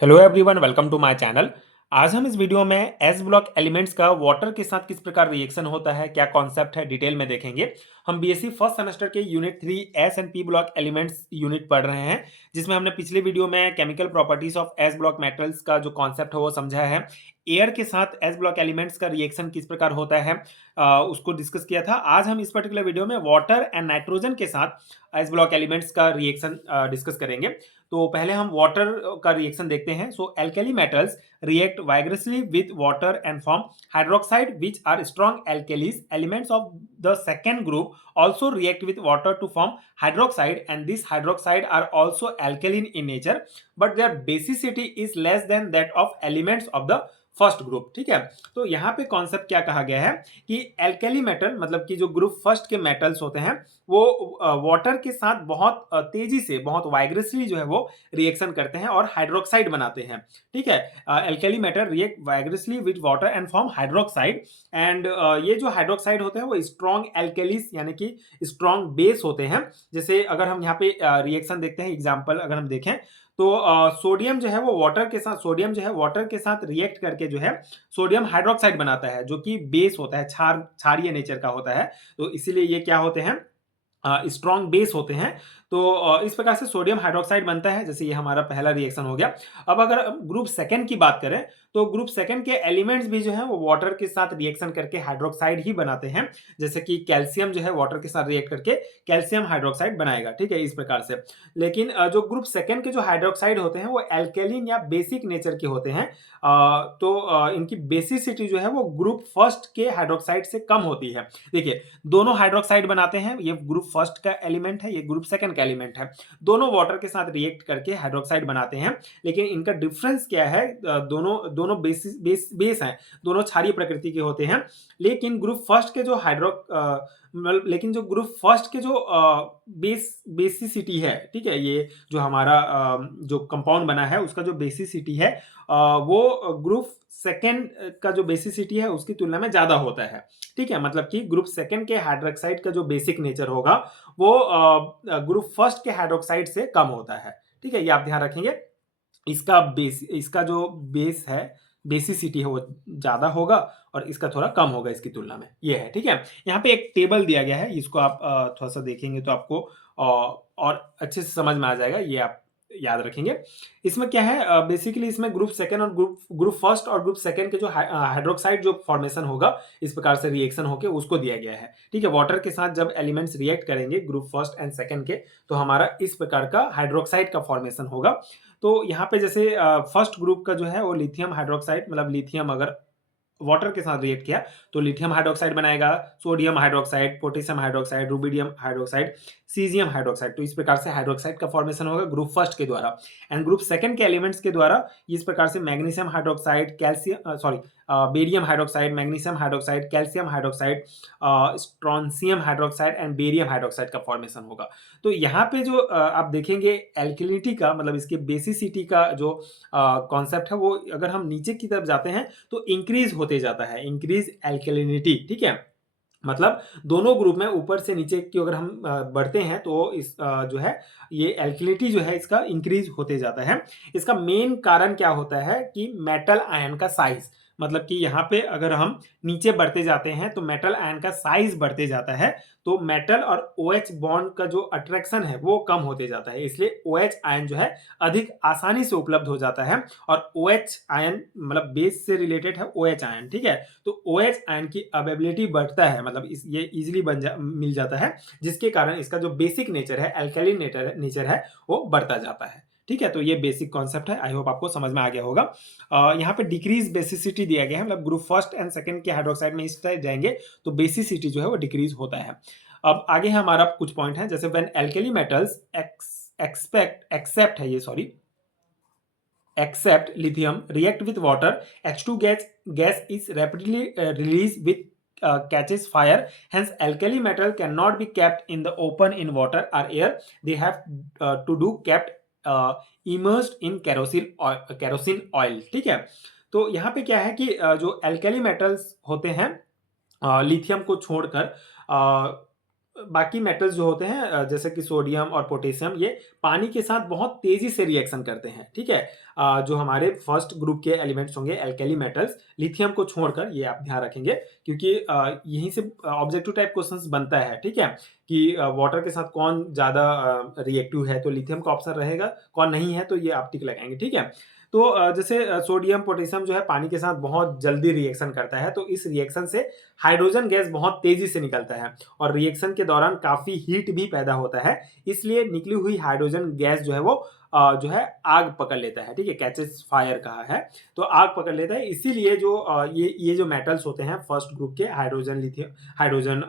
Hello everyone, welcome to my channel. आज हम इस वीडियो में एस ब्लॉक एलिमेंट्स का वाटर के साथ किस प्रकार रिएक्शन होता है, क्या कॉन्सेप्ट है, डिटेल में देखेंगे। हम बीएससी फर्स्ट सेमेस्टर के unit 3 S and P block elements unit पढ़ रहे हैं, जिसमें हमने पिछले वीडियो में chemical properties of S block metals का जो कॉन्सेप्ट है वो समझा है। एयर के साथ एस ब्लॉक एलिमेंट्स का रिएक्शन किस प्रकार होता है उसको डिस्कस किया था। आज हम इस पर्टिकुलर वीडियो में वाटर एंड नाइट्रोजन के साथ एस ब्लॉक एलिमेंट्स का रिएक्शन डिस्कस करेंगे। तो पहले हम वाटर का रिएक्शन देखते हैं। So alkali metals react vigorously with water and form hydroxide, which are strong alkalis. Elements of the second group also react with water to form hydroxide, and these hydroxide are also alkaline in nature, but their basicity is less than that of elements of the first group. ठीक है, तो यहाँ पे concept क्या कहा गया है कि एल्कली मेटल मतलब कि जो ग्रुप फर्स्ट के मेटल्स होते हैं वो वाटर के साथ बहुत तेजी से, बहुत वाइग्रेसली जो है वो रिएक्शन करते हैं और हाइड्रोक्साइड बनाते हैं। ठीक है, alkali metal react vigorously with water and form hydroxide, and ये जो हाइड्रोक्साइड होते हैं वो स्ट्रॉन्ग एल्केलिस यानी कि स्ट्रॉन्ग बेस होते हैं। जैसे अगर हम यहाँ पे रिएक्शन देखते हैं, एग्जाम्पल अगर हम देखें तो सोडियम जो है वो वाटर के साथ, सोडियम जो है वाटर के साथ रिएक्ट करके जो है सोडियम हाइड्रोक्साइड बनाता है, जो कि बेस होता है, क्षारीय नेचर का होता है। तो इसीलिए ये क्या होते हैं, स्ट्रॉन्ग बेस होते हैं। तो इस प्रकार से सोडियम हाइड्रोक्साइड बनता है। जैसे ये हमारा पहला रिएक्शन हो गया। अब अगर ग्रुप सेकंड की बात करें तो ग्रुप सेकंड के एलिमेंट्स भी जो है वो वाटर के साथ रिएक्शन करके हाइड्रोक्साइड ही बनाते हैं। जैसे कि कैल्शियम जो है वाटर के साथ रिएक्ट करके कैल्शियम हाइड्रोक्साइड बनाएगा। ठीक है, इस प्रकार से। लेकिन जो ग्रुप सेकंड के जो हाइड्रोक्साइड होते हैं वो एल्केलिन या बेसिक नेचर के होते हैं। तो इनकी बेसिसिटी जो है वो ग्रुप फर्स्ट के हाइड्रोक्साइड से कम होती है। देखिए, दोनों हाइड्रोक्साइड बनाते हैं। ये ग्रुप फर्स्ट का एलिमेंट है, ये ग्रुप सेकंड का एलिमेंट है। दोनों वाटर के साथ रिएक्ट करके हाइड्रोक्साइड बनाते हैं। लेकिन इनका डिफरेंस क्या है, दोनों दोनों बेस हैं, दोनों क्षारीय प्रकृति के होते हैं। लेकिन ग्रुप फर्स्ट के जो लेकिन जो ग्रुप फर्स्ट के जो बेसिसिटी है, ठीक है, ये जो हमारा जो कंपाउंड बना है उसका जो बेसिसिटी है वो ग्रुप सेकेंड का जो बेसिसिटी है उसकी तुलना में ज्यादा होता है। ठीक है, मतलब कि ग्रुप सेकेंड के हाइड्रोक्साइड का जो बेसिक नेचर होगा वो ग्रुप फर्स्ट के हाइड्रोक्साइड से कम होता है। ठीक है, ये आप ध्यान रखेंगे। इसका जो बेस है, बेसिसिटी है, वो ज्यादा होगा और इसका थोड़ा कम होगा इसकी तुलना में। ये है। ठीक है, यहाँ पे एक टेबल दिया गया है, इसको आप थोड़ा सा देखेंगे तो आपको और अच्छे से समझ में आ जाएगा। ये आप याद रखेंगे। इसमें क्या है, बेसिकली इसमें ग्रुप सेकंड और ग्रुप फर्स्ट और ग्रुप सेकंड के जो हाइड्रोक्साइड जो फॉर्मेशन होगा इस प्रकार से रिएक्शन होके उसको दिया गया है। ठीक है, वाटर के साथ जब एलिमेंट्स रिएक्ट करेंगे ग्रुप फर्स्ट एंड सेकंड के, तो हमारा इस प्रकार का हाइड्रोक्साइड का फॉर्मेशन होगा। तो यहाँ पे जैसे फर्स्ट ग्रुप का जो है वो लिथियम हाइड्रोक्साइड, मतलब लिथियम अगर वाटर के साथ रिएक्ट किया तो लिथियम हाइड्रोक्साइड बनाएगा, sodium hydroxide, potassium hydroxide, rubidium hydroxide, caesium hydroxide. तो इस प्रकार से हाइड्रोक्साइड का फॉर्मेशन होगा ग्रुप फर्स्ट के द्वारा। एंड ग्रुप सेकंड के एलिमेंट्स के द्वारा इस प्रकार से magnesium hydroxide, calcium barium hydroxide, magnesium hydroxide, calcium hydroxide, strontium hydroxide and barium hydroxide का फॉर्मेशन होगा। तो यहाँ पे जो आप देखेंगे एल्किलिनिटी का, मतलब इसके बेसिसिटी का जो कॉन्सेप्ट है वो अगर हम नीचे की तरफ जाते हैं तो इंक्रीज होते जाता है, इंक्रीज एल्किलिनिटी। ठीक है, मतलब दोनों ग्रुप में ऊपर से नीचे की अगर हम बढ़ते हैं तो इस जो है ये एल्किलिनिटी जो है इसका इंक्रीज होते जाता है। इसका मेन कारण क्या होता है कि मेटल आयन का साइज, मतलब कि यहाँ पे अगर हम नीचे बढ़ते जाते हैं तो मेटल आयन का साइज बढ़ते जाता है। तो मेटल और OH बॉन्ड का जो अट्रैक्शन है वो कम होते जाता है, इसलिए OH आयन जो है अधिक आसानी से उपलब्ध हो जाता है। और OH आयन मतलब बेस से रिलेटेड है OH आयन। ठीक है, तो OH आयन की अवेलेबिलिटी बढ़ता है, मतलब ये इजिली मिल जाता है, जिसके कारण इसका जो बेसिक नेचर है, एल्कैलिन नेचर है, वो बढ़ता जाता है। ठीक है, तो ये बेसिक कॉन्सेप्ट है। आई होप आपको समझ में आ गया होगा। यहाँ पे डिक्रीज बेसिसिटी दिया गया है, मतलब ग्रुप फर्स्ट एंड सेकंड के हाइड्रोक्साइड में इस तरह जाएंगे तो बेसिसिटी जो है वो डिक्रीज होता है। अब आगे हमारा कुछ पॉइंट है, जैसे व्हेन एल्कली मेटल्स एक्सेप्ट है ये sorry except lithium react with water, H2 gas is rapidly released with catches fire. Hence alkali metal cannot be kept in the open in water or air. They have to do kept immersed in kerosene oil. ठीक है, तो यहाँ पे क्या है कि जो alkali metals होते हैं लिथियम को छोड़कर बाकी मेटल्स जो होते हैं जैसे कि सोडियम और पोटेशियम, ये पानी के साथ बहुत तेजी से रिएक्शन करते हैं, ठीक है। जो हमारे फर्स्ट ग्रुप के एलिमेंट्स होंगे एल्केली मेटल्स, लिथियम को छोड़कर, ये आप ध्यान रखेंगे क्योंकि यहीं से ऑब्जेक्टिव टाइप क्वेश्चंस बनता है, ठीक है, कि वाटर के साथ कौन ज़्यादा रिएक्टिव है, तो लिथियम का ऑप्शन रहेगा, कौन नहीं है तो ये आप टिक लगाएंगे, ठीक है। तो जैसे सोडियम पोटेशियम जो है पानी के साथ बहुत जल्दी रिएक्शन करता है, तो इस रिएक्शन से हाइड्रोजन गैस बहुत तेजी से निकलता है और रिएक्शन के दौरान काफी हीट भी पैदा होता है, इसलिए निकली हुई हाइड्रोजन गैस जो है वो जो है आग पकड़ लेता है, ठीक है, कैचेस फायर कहा है, तो आग पकड़ लेता है। इसीलिए जो ये जो मेटल्स होते हैं फर्स्ट ग्रुप के, हाइड्रोजन, लिथियम, हाइड्रोजन,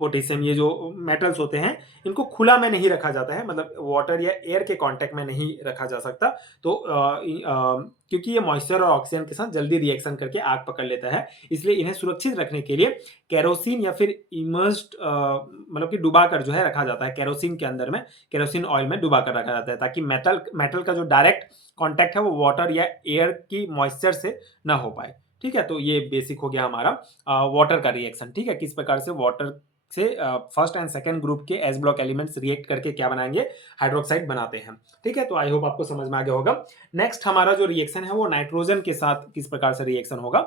पोटेशियम, ये जो मेटल्स होते हैं इनको खुला में नहीं रखा जाता है, मतलब वाटर या एयर के कांटेक्ट में नहीं रखा जा सकता, तो क्योंकि ये मॉइस्चर और ऑक्सीजन के साथ जल्दी रिएक्शन करके आग पकड़ लेता है, इसलिए इन्हें सुरक्षित रखने के लिए केरोसिन या फिर इमर्स्ड मतलब कि डुबा कर जो है रखा जाता है, केरोसिन के अंदर में, केरोसिन ऑयल में डुबा कर रखा जाता है, ताकि मेटल का जो डायरेक्ट कांटेक्ट है वो वाटर या एयर की मॉइस्चर से ना हो पाए, ठीक है। तो ये बेसिक हो गया हमारा वाटर का रिएक्शन, ठीक है, किस प्रकार से वाटर से फर्स्ट एंड सेकंड ग्रुप के एस ब्लॉक एलिमेंट्स रिएक्ट करके क्या बनाएंगे, हाइड्रोक्साइड बनाते हैं, ठीक है। तो आई होप आपको समझ में आ गया होगा। नेक्स्ट हमारा जो रिएक्शन है वो नाइट्रोजन के साथ किस प्रकार से रिएक्शन होगा।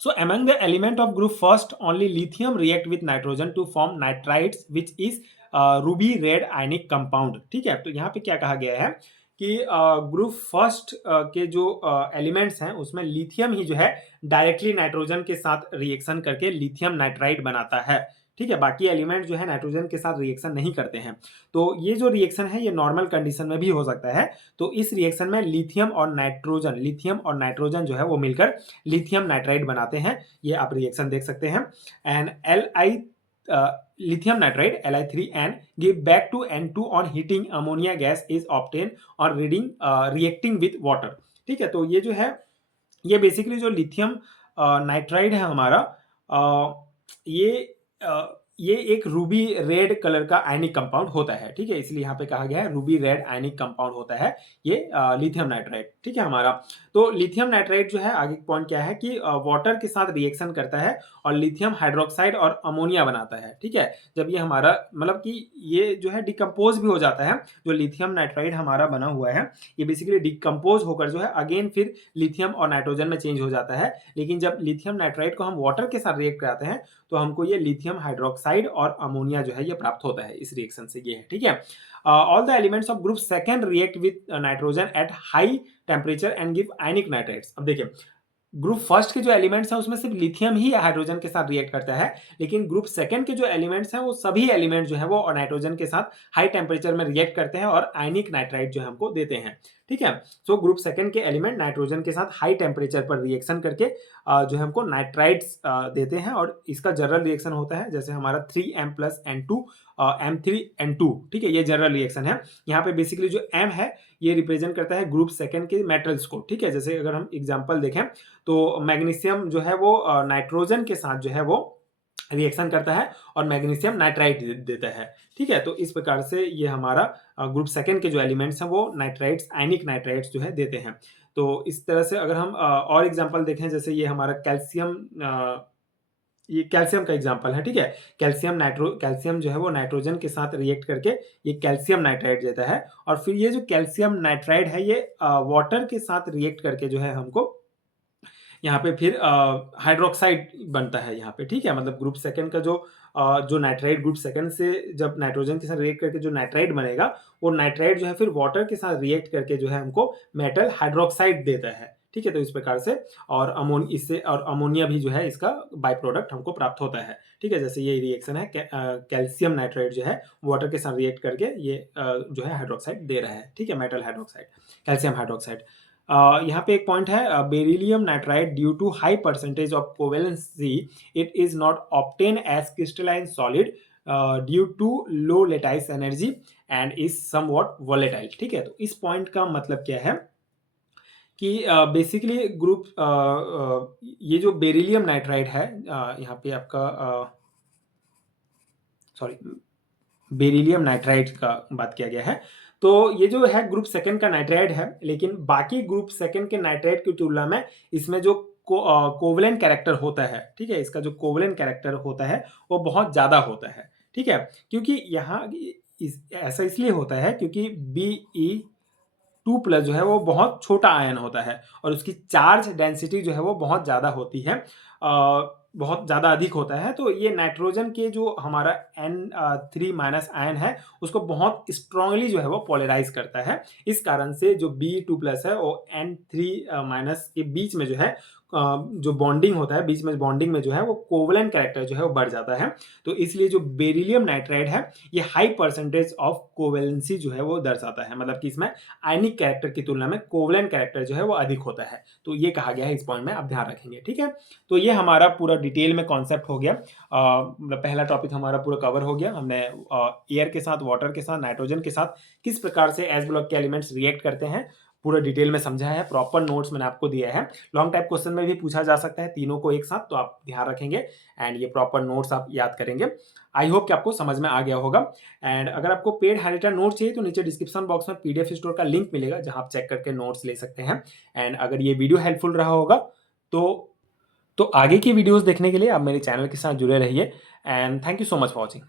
So among the element of group first, only lithium react with nitrogen to form nitrides, which is ruby red ionic compound, ठीक है। तो यहाँ पे क्या कहा गया है कि ग्रुप फर्स्ट के जो एलिमेंट्स हैं उसमें लिथियम ही जो है डायरेक्टली नाइट्रोजन के साथ रिएक्शन करके लिथियम नाइट्राइड बनाता है, ठीक है। बाकी एलिमेंट जो है नाइट्रोजन के साथ रिएक्शन नहीं करते हैं, तो ये जो रिएक्शन है ये नॉर्मल कंडीशन में भी हो सकता है। तो इस रिएक्शन में लिथियम और नाइट्रोजन जो है वो मिलकर लिथियम नाइट्राइड बनाते हैं, ये आप रिएक्शन देख सकते हैं। And lithium nitride Li3N give back to N2 on heating ammonia gas is obtained or reacting with water, ठीक है। तो ये जो है ये बेसिकली जो लिथियम नाइट्राइड है हमारा ये ये एक रूबी रेड कलर का आयनिक कंपाउंड होता है, ठीक है, इसलिए यहाँ पे कहा गया है रूबी रेड आयनिक कंपाउंड होता है ये लिथियम नाइट्राइड, ठीक है हमारा। तो लिथियम नाइट्राइड जो है आगे पॉइंट क्या है कि वाटर के साथ रिएक्शन करता है और लिथियम हाइड्रोक्साइड और अमोनिया बनाता है, ठीक है। जब ये हमारा मतलब कि ये जो है डिकम्पोज भी हो जाता है, जो लिथियम नाइट्राइड हमारा बना हुआ है ये बेसिकली डिकम्पोज होकर जो है अगेन फिर लिथियम और नाइट्रोजन में चेंज हो जाता है, लेकिन जब लिथियम नाइट्राइड को हम वाटर के साथ रिएक्ट कराते हैं तो हमको ये लिथियम हाइड्रोक्साइड और अमोनिया जो है ये प्राप्त होता है इस रिएक्शन से, ये है, ठीक है। All the elements of group second react with nitrogen at high temperature and give ionic nitrides. अब देखिए ग्रुप फर्स्ट के जो एलिमेंट्स हैं उसमें सिर्फ लिथियम ही हाइड्रोजन के साथ रिएक्ट करता है, लेकिन ग्रुप सेकंड के जो एलिमेंट्स हैं वो सभी एलिमेंट जो है वो नाइट्रोजन के साथ हाई टेम्परेचर में रिएक्ट करते हैं और आयनिक नाइट्राइड जो हमको देते हैं, ठीक है। सो ग्रुप सेकंड के एलिमेंट नाइट्रोजन के साथ हाई टेम्परेचर पर रिएक्शन करके जो हमको नाइट्राइड्स देते हैं और इसका जनरल रिएक्शन होता है जैसे हमारा 3M प्लस N2 M3N2, ठीक है, ये जनरल रिएक्शन है। यहाँ पे बेसिकली जो M है ये रिप्रेजेंट करता है ग्रुप सेकंड के मेटल्स को, ठीक है। जैसे अगर हम एग्जांपल देखें तो मैग्नीशियम जो है वो नाइट्रोजन के साथ जो है वो रिएक्शन करता है और मैग्नीशियम नाइट्राइड देता है, ठीक है। तो इस प्रकार से ये हमारा ग्रुप सेकंड के जो एलिमेंट्स हैं वो नाइट्राइड्स, आयनिक नाइट्राइड्स जो है देते हैं। तो इस तरह से अगर हम और एग्जांपल देखें जैसे ये हमारा कैल्शियम, ये कैल्शियम का एग्जांपल है, ठीक है। कैल्शियम जो है वो नाइट्रोजन के साथ रिएक्ट करके ये कैल्शियम नाइट्राइड देता है और फिर ये जो कैल्शियम नाइट्राइड है ये वाटर के साथ रिएक्ट करके जो है हमको यहाँ पे फिर हाइड्रोक्साइड बनता है यहाँ पे, ठीक है। मतलब ग्रुप सेकंड का जो नाइट्राइड ग्रुप सेकंड से जब नाइट्रोजन के साथ रिएक्ट करके जो नाइट्राइड बनेगा वो नाइट्राइड जो है फिर वाटर के साथ रिएक्ट करके जो है हमको मेटल हाइड्रोक्साइड देता है, ठीक है। तो इस प्रकार से और अमोनिया भी जो है इसका बाय प्रोडक्ट हमको प्राप्त होता है, ठीक है। जैसे ये रिएक्शन है कैल्शियम नाइट्राइड जो है वाटर के साथ रिएक्ट करके ये जो है हाइड्रोक्साइड दे रहा है, ठीक है, मेटल हाइड्रोक्साइड, कैल्शियम हाइड्रोक्साइड। यहाँ पे एक पॉइंट है beryllium nitride due to high percentage of covalency it is not obtain as crystalline solid due to low lattice energy and is somewhat volatile, ठीक है। तो इस पॉइंट का मतलब क्या है कि बेसिकली ग्रुप ये जो बेरिलियम नाइट्राइड है यहाँ पे आपका बेरिलियम नाइट्राइड का बात किया गया है, तो ये जो है ग्रुप सेकंड का नाइट्राइड है, लेकिन बाकी ग्रुप सेकंड के नाइट्राइड की तुलना में इसमें जो कोवलेंट कैरेक्टर होता है, ठीक है, इसका जो कोवलेंट कैरेक्टर होता है वो बहुत ज़्यादा होता है, ठीक है? क्योंकि यहाँ ऐसा इसलिए होता है क्योंकि Be2+ जो है वो बहुत छोटा आयन होता है और उसकी चार्ज डेंसिटी जो है वो बहुत ज़्यादा होती है, बहुत ज़्यादा अधिक होता है। तो ये नाइट्रोजन के जो हमारा N3- आयन है उसको बहुत स्ट्रांगली जो है वो पोलराइज करता है। इस कारण से जो Be2+ है वो N3- के बीच में जो है जो बॉन्डिंग होता है, बीच में बॉन्डिंग में जो है वो कोवलेंट कैरेक्टर जो है वो बढ़ जाता है। तो इसलिए जो बेरिलियम नाइट्राइड है ये हाई परसेंटेज ऑफ कोवेलेंसी जो है वो दर्शाता है, मतलब कि इसमें आयनिक कैरेक्टर की तुलना में कोवलेंट कैरेक्टर जो है वो अधिक होता है। तो ये कहा गया है, इस पॉइंट में आप ध्यान रखेंगे। ठीक है, तो ये हमारा पूरा डिटेल में कॉन्सेप्ट हो गया। मतलब पहला टॉपिक हमारा पूरा कवर हो गया। हमने एयर के साथ, वाटर के साथ, नाइट्रोजन के साथ किस प्रकार से एस ब्लॉक के एलिमेंट्स रिएक्ट करते हैं पूरा डिटेल में समझा है। प्रॉपर नोट्स मैंने आपको दिया है। लॉन्ग टाइप क्वेश्चन में भी पूछा जा सकता है तीनों को एक साथ, तो आप ध्यान रखेंगे एंड ये प्रॉपर नोट्स आप याद करेंगे। आई होप कि आपको समझ में आ गया होगा। एंड अगर आपको पेड हाइलाइटर नोट चाहिए तो नीचे डिस्क्रिप्शन बॉक्स में पीडीएफ स्टोर का लिंक मिलेगा जहां आप चेक करके नोट्स ले सकते हैं। एंड अगर ये वीडियो हेल्पफुल रहा होगा तो आगे की वीडियोस देखने के लिए आप मेरे चैनल के साथ जुड़े रहिए। And thank you so much for watching.